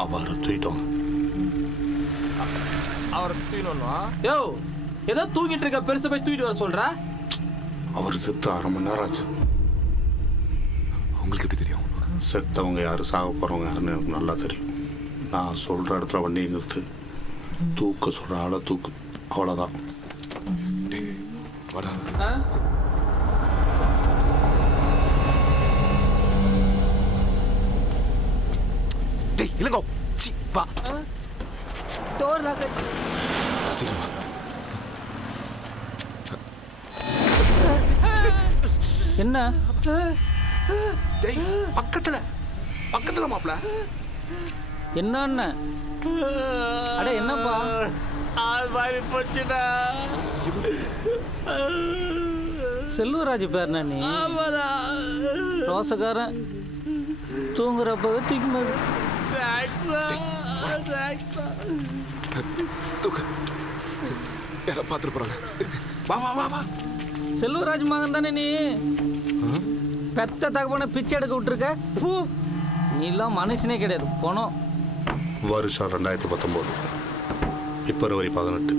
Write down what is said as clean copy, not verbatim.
அவரை தூக்கிட்டோம். அவரை தூக்கணும்னா யோ ஏதோ தூங்கிட்டு இருக்க பெருசு போய் தூக்கிட்டு வர சொல்ற. அவர் செத்து 1/2 மணி நேரம் ஆச்சு. உங்களுக்கு எப்படி தெரியும்? செத்தவங்க யாரு, சாக போகிறவங்க யாருன்னு எனக்கு நல்லா தெரியும். நான் சொல்கிற இடத்துல வண்டியை நிறுத்து, தூக்க சொல்கிற ஆளை தூக்கு, அவ்வளோதான். வாடா. டேய் இல்லங்கோ, சி வா. Door lock. சீக்கிரம் வா. என்ன? டேய் பக்கத்துல பக்கத்துல மாப்ள. என்ன அண்ணன்? அட என்னப்பா? ஆள் மாறி போச்சுடா. செல்வராஜ் பேர்னா நீ? ஆமாடா. ரோசக்காரன் தூங்குறப்பவே தூக்கி மாடு. தூக்கு. யாரா பாத்துட்டு போறாங்க. வா வா வா வா. செல்வராஜ் மகன் தானே நீ? பெத்த தகவனை பிச்சை எடுக்க விட்டுருக்க. நீலாம் மனுஷனே கிடையாது, போனோம். வருஷம் 2019, பிப்ரவரி 18.